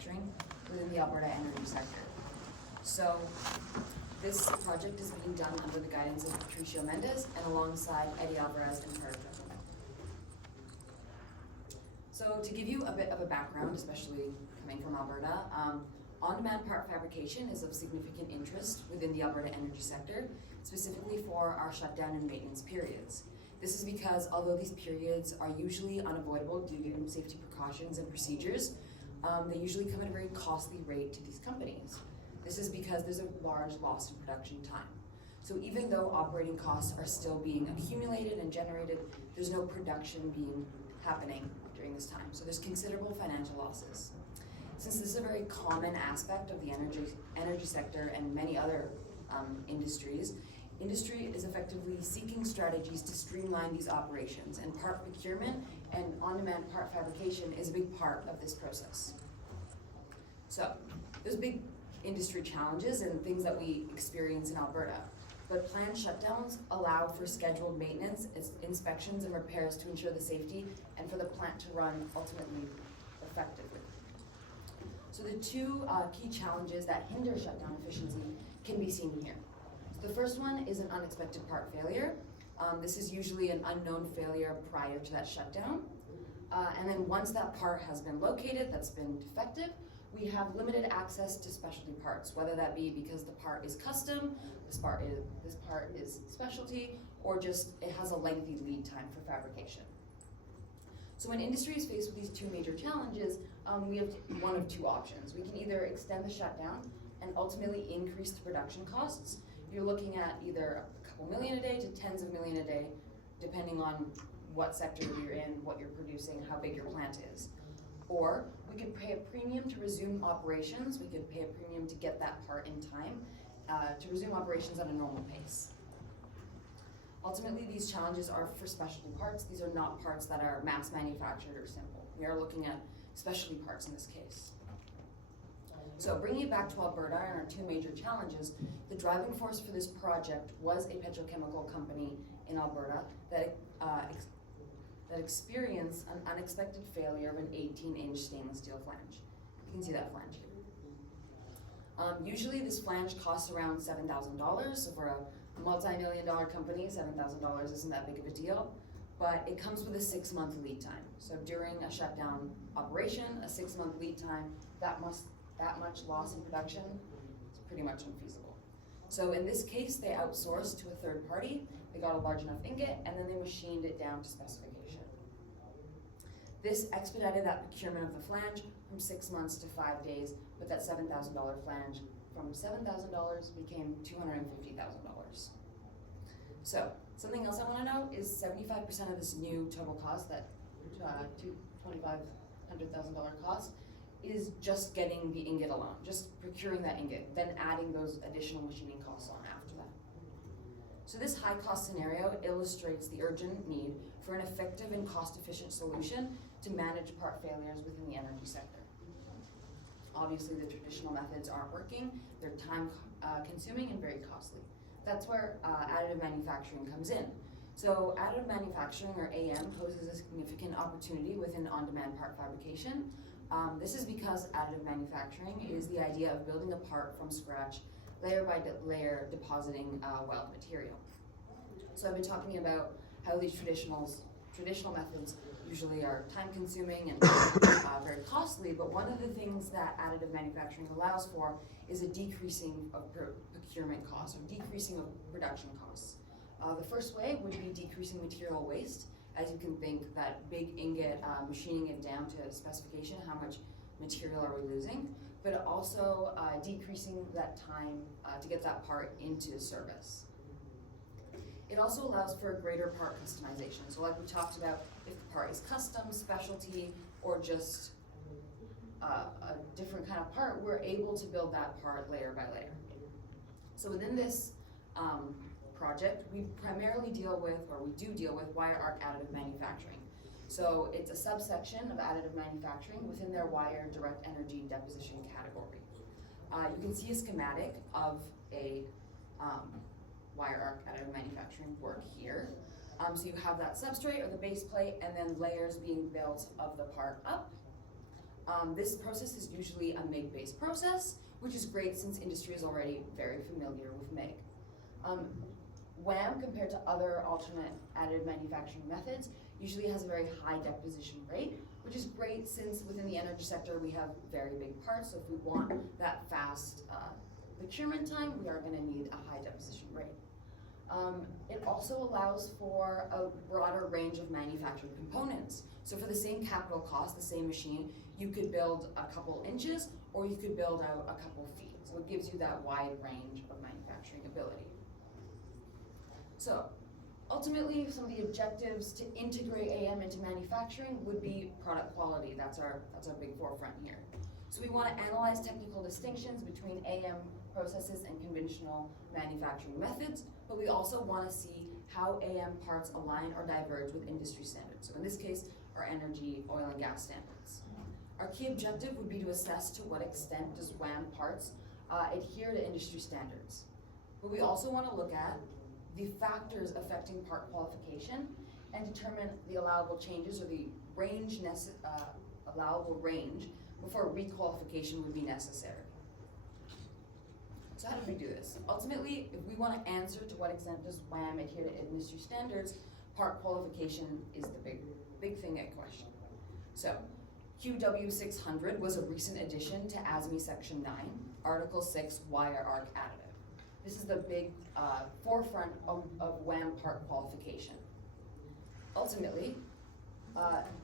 manufacturing within the Alberta energy sector. So this project is being done under the guidance of Patricio Mendez and alongside Eddie Alvarez and Carter. So to give you a bit of a background, especially coming from Alberta, on-demand part fabrication is of significant interest within the Alberta energy sector, specifically for our shutdown and maintenance periods. This is because although these periods are usually unavoidable due to safety precautions and procedures, they usually come at a very costly rate to these companies. This is because there's a large loss in production time. So even though operating costs are still being accumulated and generated, there's no production happening during this time. So there's considerable financial losses. Since this is a very common aspect of the energy sector and many other industry is effectively seeking strategies to streamline these operations, and part procurement and on-demand part fabrication is a big part of this process. So there's big industry challenges and things that we experience in Alberta, but planned shutdowns allow for scheduled maintenance, inspections, and repairs to ensure the safety and for the plant to run ultimately effectively. So the two key challenges that hinder shutdown efficiency can be seen here. So the first one is an unexpected part failure. This is usually an unknown failure prior to that shutdown. And then once that part has been located, that's been defective, we have limited access to specialty parts, whether that be because the part is custom, this part is specialty, or just it has a lengthy lead time for fabrication. So when industry is faced with these two major challenges, we have one of two options. We can either extend the shutdown and ultimately increase the production costs. You're looking at either a couple million a day to tens of million a day, depending on what sector you're in, what you're producing, how big your plant is. Or we could pay a premium to resume operations. We could pay a premium to get that part in time to resume operations at a normal pace. Ultimately, these challenges are for specialty parts. These are not parts that are mass manufactured or simple. We are looking at specialty parts in this case. So bringing it back to Alberta and our two major challenges, the driving force for this project was a petrochemical company in Alberta that experienced an unexpected failure of an 18-inch stainless steel flange. You can see that flange here. Usually this flange costs around $7,000, so for a multi-million-dollar company, $7,000 isn't that big of a deal, but it comes with a 6-month lead time. So during a shutdown operation, a 6-month lead time, that much loss in production is pretty much unfeasible. So in this case, they outsourced to a third party, they got a large enough ingot, and then they machined it down to specification. This expedited that procurement of the flange from 6 months to 5 days, but that $7,000 flange from $7,000 became $250,000. So something else I want to note is 75% of this new total cost, that $2,500,000 cost, is just getting the ingot alone, just procuring that ingot, then adding those additional machining costs on after that. So this high cost scenario illustrates the urgent need for an effective and cost-efficient solution to manage part failures within the energy sector. Obviously, the traditional methods aren't working, they're time consuming and very costly. That's where additive manufacturing comes in. So additive manufacturing, or AM, poses a significant opportunity within on-demand part fabrication. This is because additive manufacturing is the idea of building a part from scratch, layer by layer, depositing weld material. So I've been talking about how these traditional methods usually are time-consuming and very costly, but one of the things that additive manufacturing allows for is a decreasing of procurement costs, or decreasing of production costs. The first way would be decreasing material waste. As you can think, that big ingot, machining it down to specification, how much material are we losing, but also decreasing that time to get that part into service. It also allows for a greater part customization. So like we talked about, if the part is custom, specialty, or just a different kind of part, we're able to build that part layer by layer. So within this project, we primarily deal with, or we do deal with, wire arc additive manufacturing. So it's a subsection of additive manufacturing within their wire direct energy deposition category. You can see a schematic of a wire arc additive manufacturing work here. So you have that substrate or the base plate, and then layers being built of the part up. This process is usually a MIG-based process, which is great since industry is already very familiar with MIG. WAAM, compared to other alternate additive manufacturing methods, usually has a very high deposition rate, which is great since within the energy sector we have very big parts, so if we want that fast procurement time, we are going to need a high deposition rate. It also allows for a broader range of manufactured components. So for the same capital cost, the same machine, you could build a couple inches or you could build out a couple feet. So it gives you that wide range of manufacturing ability. So ultimately, some of the objectives to integrate AM into manufacturing would be product quality. That's our big forefront here. So we want to analyze technical distinctions between AM processes and conventional manufacturing methods, but we also want to see how AM parts align or diverge with industry standards. So in this case, our energy, oil and gas standards. Our key objective would be to assess to what extent does WAAM parts adhere to industry standards. But we also want to look at the factors affecting part qualification and determine the allowable changes or the range allowable range before requalification would be necessary. So how do we do this? Ultimately, if we want to answer to what extent does WAAM adhere to industry standards, part qualification is the big thing at question. So QW600 was a recent addition to ASME Section 9, Article 6 wire arc additive. This is the big forefront of WAAM part qualification. Ultimately,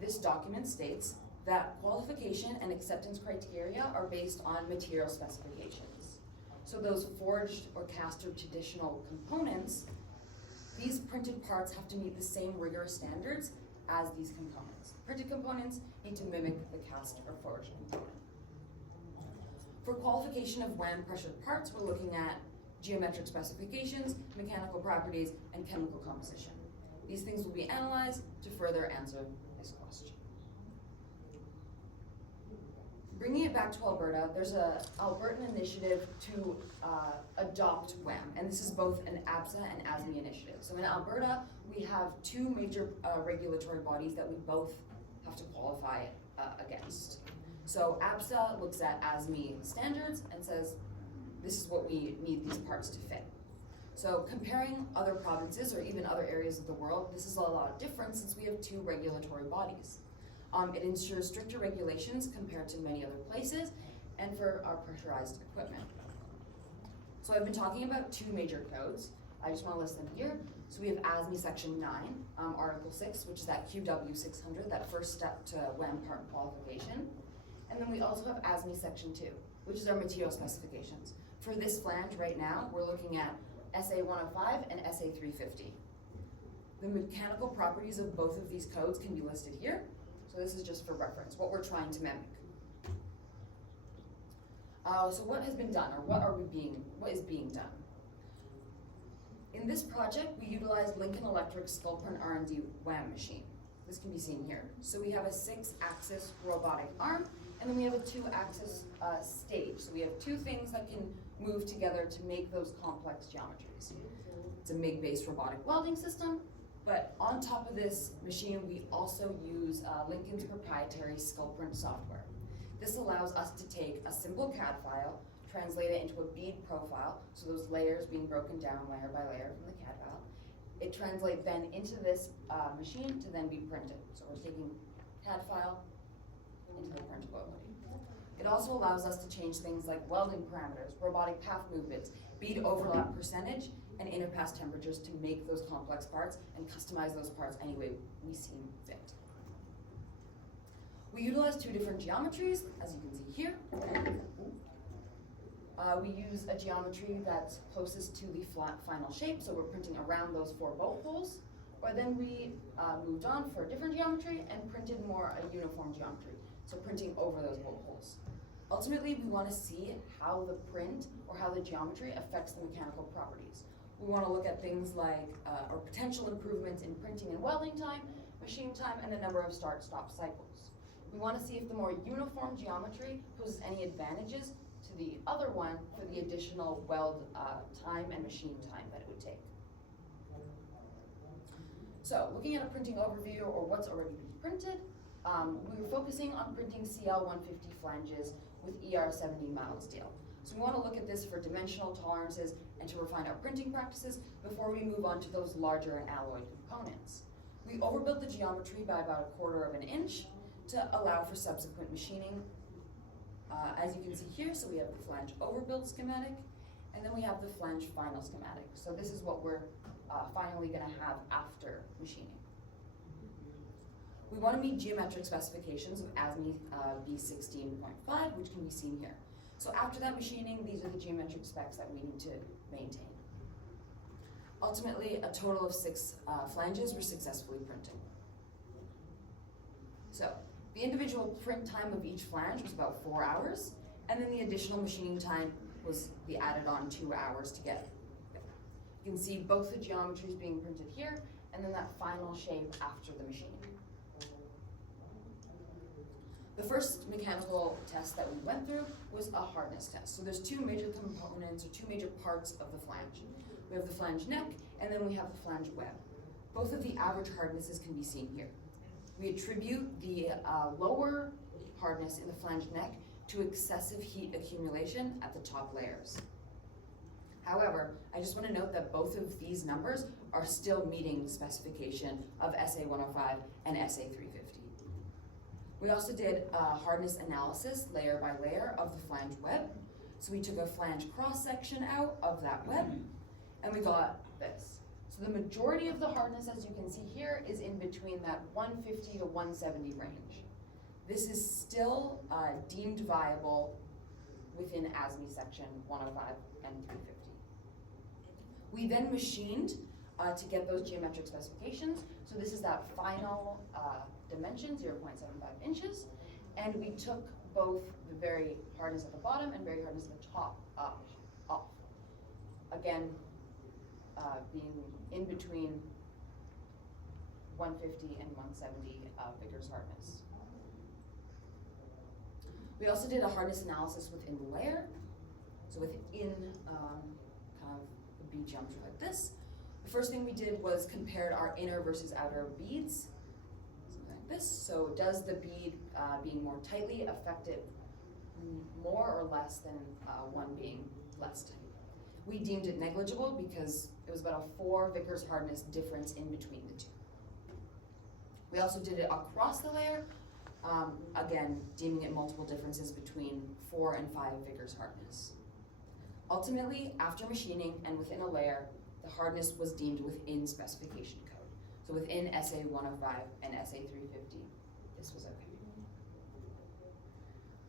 this document states that qualification and acceptance criteria are based on material specifications. So those forged or cast or traditional components, these printed parts have to meet the same rigorous standards as these components. Printed components need to mimic the cast or forged component. For qualification of WAAM pressured parts, we're looking at geometric specifications, mechanical properties, and chemical composition. These things will be analyzed to further answer this question. Bringing it back to Alberta, there's an Albertan initiative to adopt WAAM, and this is both an ABSA and ASME initiative. So in Alberta, we have two major regulatory bodies that we both have to qualify against. So ABSA looks at ASME standards and says, this is what we need these parts to fit. So comparing other provinces or even other areas of the world, this is a lot different since we have two regulatory bodies. It ensures stricter regulations compared to many other places and for our pressurized equipment. So I've been talking about two major codes. I just want to list them here. So we have ASME Section 9, Article 6, which is that QW600, that first step to WAAM part qualification. And then we also have ASME Section 2, which is our material specifications. For this flange right now, we're looking at SA 105 and SA 350. The mechanical properties of both of these codes can be listed here. So this is just for reference, what we're trying to mimic. So what has been done, or what is being done? In this project, we utilized Lincoln Electric's Skullprint R&D WAAM machine. This can be seen here. So we have a 6-axis robotic arm, and then we have a 2-axis stage. So we have two things that can move together to make those complex geometries. It's a MIG-based robotic welding system, but on top of this machine, we also use Lincoln's proprietary Skullprint software. This allows us to take a simple CAD file, translate it into a bead profile, so those layers being broken down layer by layer from the CAD file. It translates then into this machine to then be printed. So we're taking CAD file into the printability. It also allows us to change things like welding parameters, robotic path movements, bead overlap percentage, and inner pass temperatures to make those complex parts and customize those parts any way we seem fit. We utilize two different geometries, as you can see here. We use a geometry that's closest to the flat final shape, so we're printing around those 4 bolt holes. Or then we moved on for a different geometry and printed more a uniform geometry, so printing over those bolt holes. Ultimately, we want to see how the print or how the geometry affects the mechanical properties. We want to look at things like or potential improvements in printing and welding time, machine time, and the number of start-stop cycles. We want to see if the more uniform geometry poses any advantages to the other one for the additional weld time and machine time that it would take. So looking at a printing overview or what's already been printed, we were focusing on printing CL150 flanges with ER70 mild steel. So we want to look at this for dimensional tolerances and to refine our printing practices before we move on to those larger and alloyed components. We overbuilt the geometry by about 1/4 of an inch to allow for subsequent machining. As you can see here, so we have the flange overbuild schematic, and then we have the flange final schematic. So this is what we're finally going to have after machining. We want to meet geometric specifications of ASME B16.5, which can be seen here. So after that machining, these are the geometric specs that we need to maintain. Ultimately, a total of 6 flanges were successfully printed. So the individual print time of each flange was about 4 hours, and then the additional machining time was the added on 2 hours to get it. You can see both the geometries being printed here, and then that final shape after the machining. The first mechanical test that we went through was a hardness test. So there's 2 major components, or 2 major parts of the flange. We have the flange neck, and then we have the flange web. Both of the average hardnesses can be seen here. We attribute the lower hardness in the flange neck to excessive heat accumulation at the top layers. However, I just want to note that both of these numbers are still meeting the specification of SA105 and SA350. We also did a hardness analysis layer by layer of the flange web. So we took a flange cross section out of that web, and we got this. So the majority of the hardness, as you can see here, is in between that 150 to 170 range. This is still deemed viable within ASME section 105 and 350. We then machined to get those geometric specifications. So this is that final dimension, 0.75 inches. And we took both the very hardness at the bottom and very hardness at the top off. Again, being in between 150 and 170 vigorous hardness. We also did a hardness analysis within the layer. So within kind of a bead geometry like this. The first thing we did was compared our inner versus outer beads, something like this. So does the bead being more tightly affect it more or less than one being less tight? We deemed it negligible because it was about a 4 vigorous hardness difference in between the 2. We also did it across the layer, again, deeming it multiple differences between 4 and 5 vigorous hardness. Ultimately, after machining and within a layer, the hardness was deemed within specification code. So within SA105 and SA350, this was okay.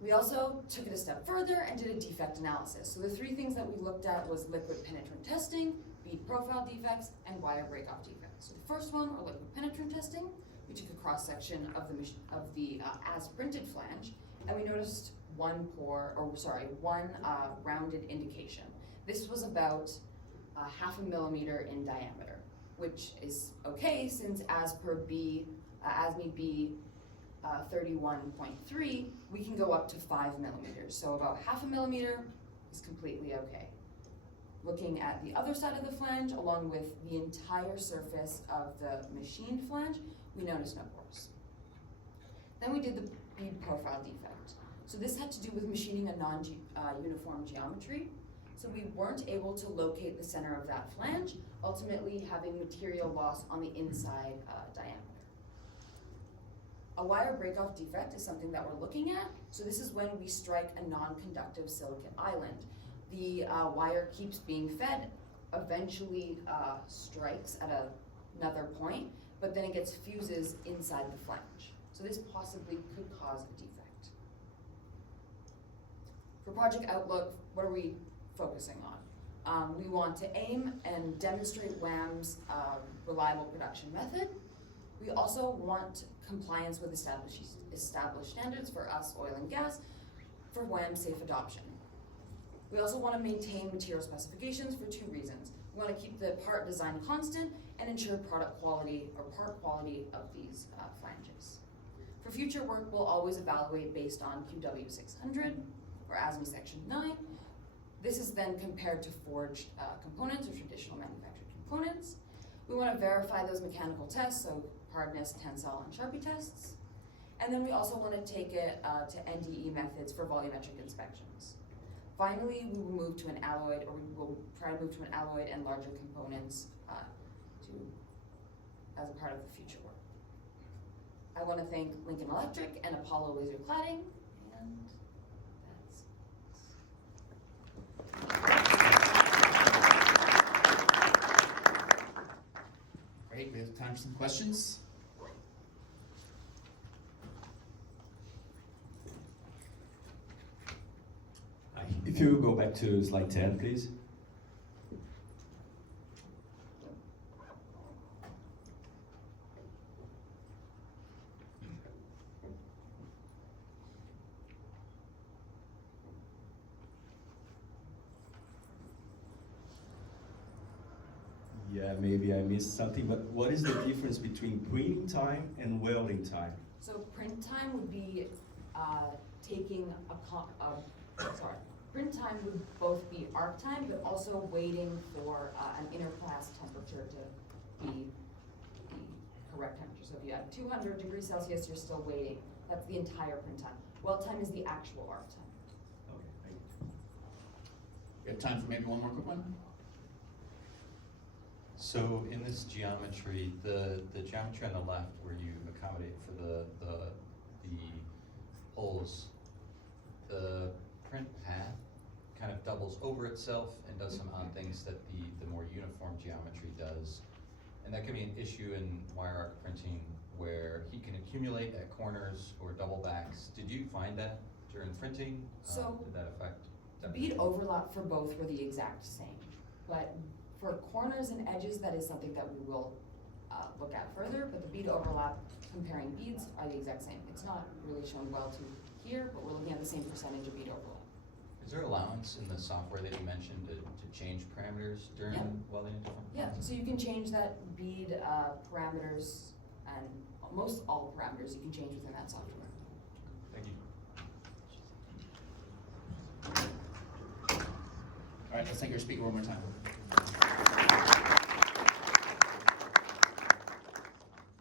We also took it a step further and did a defect analysis. So the 3 things that we looked at was liquid penetrant testing, bead profile defects, and wire breakoff defects. So the first one, or liquid penetrant testing, we took a cross section of the as printed flange, and we noticed one rounded indication. This was about 0.5 millimeter in diameter, which is okay since as per ASME B 31.3, we can go up to 5 millimeters. So about 0.5 millimeter is completely okay. Looking at the other side of the flange, along with the entire surface of the machined flange, we noticed no pores. Then we did the bead profile defect. So this had to do with machining a non-uniform geometry. So we weren't able to locate the center of that flange, ultimately having material loss on the inside diameter. A wire breakoff defect is something that we're looking at. So this is when we strike a non-conductive silicate island. The wire keeps being fed, eventually strikes at another point, but then it gets fuses inside the flange. So this possibly could cause a defect. For Project Outlook, what are we focusing on? We want to aim and demonstrate WAAM's reliable production method. We also want compliance with established standards for us, oil and gas, for WAAM safe adoption. We also want to maintain material specifications for 2 reasons. We want to keep the part design constant and ensure product quality or part quality of these flanges. For future work, we'll always evaluate based on QW600 or ASME Section 9. This is then compared to forged components or traditional manufactured components. We want to verify those mechanical tests, so hardness, tensile, and Sharpie tests. And then we also want to take it to NDE methods for volumetric inspections. Finally, we will move to an alloyed, or we will try to move to an alloyed and larger components as a part of the future work. I want to thank Lincoln Electric and Apollo Laser Cladding, and that's Great, we have time for some questions. If you go back to slide 10, please. Yeah, maybe I missed something, but what is the difference between printing time and welding time? so print time would be taking print time would both be arc time, but also waiting for an interclass temperature to be the correct temperature. So if you have 200 degrees Celsius, you're still waiting. That's the entire print time. Weld time is the actual arc time. Okay, thank you. We have time for maybe one more quick one. So in this geometry, the geometry on the left where you accommodate for the holes, the print path kind of doubles over itself and does some odd things that the more uniform geometry does. And that can be an issue in wire arc printing where heat can accumulate at corners or double backs. Did you find that during printing? So did that affect? bead overlap for both were the exact same, but for corners and edges, that is something that we will look at further, but the bead overlap comparing beads are the exact same. It's not really shown well to here, but we're looking at the same percentage of bead overlap. Is there allowance in the software that you mentioned to change parameters during welding in different? Yeah, so you can change that bead parameters, and most all parameters you can change within that software. Thank you. All right, let's thank our speaker one more time.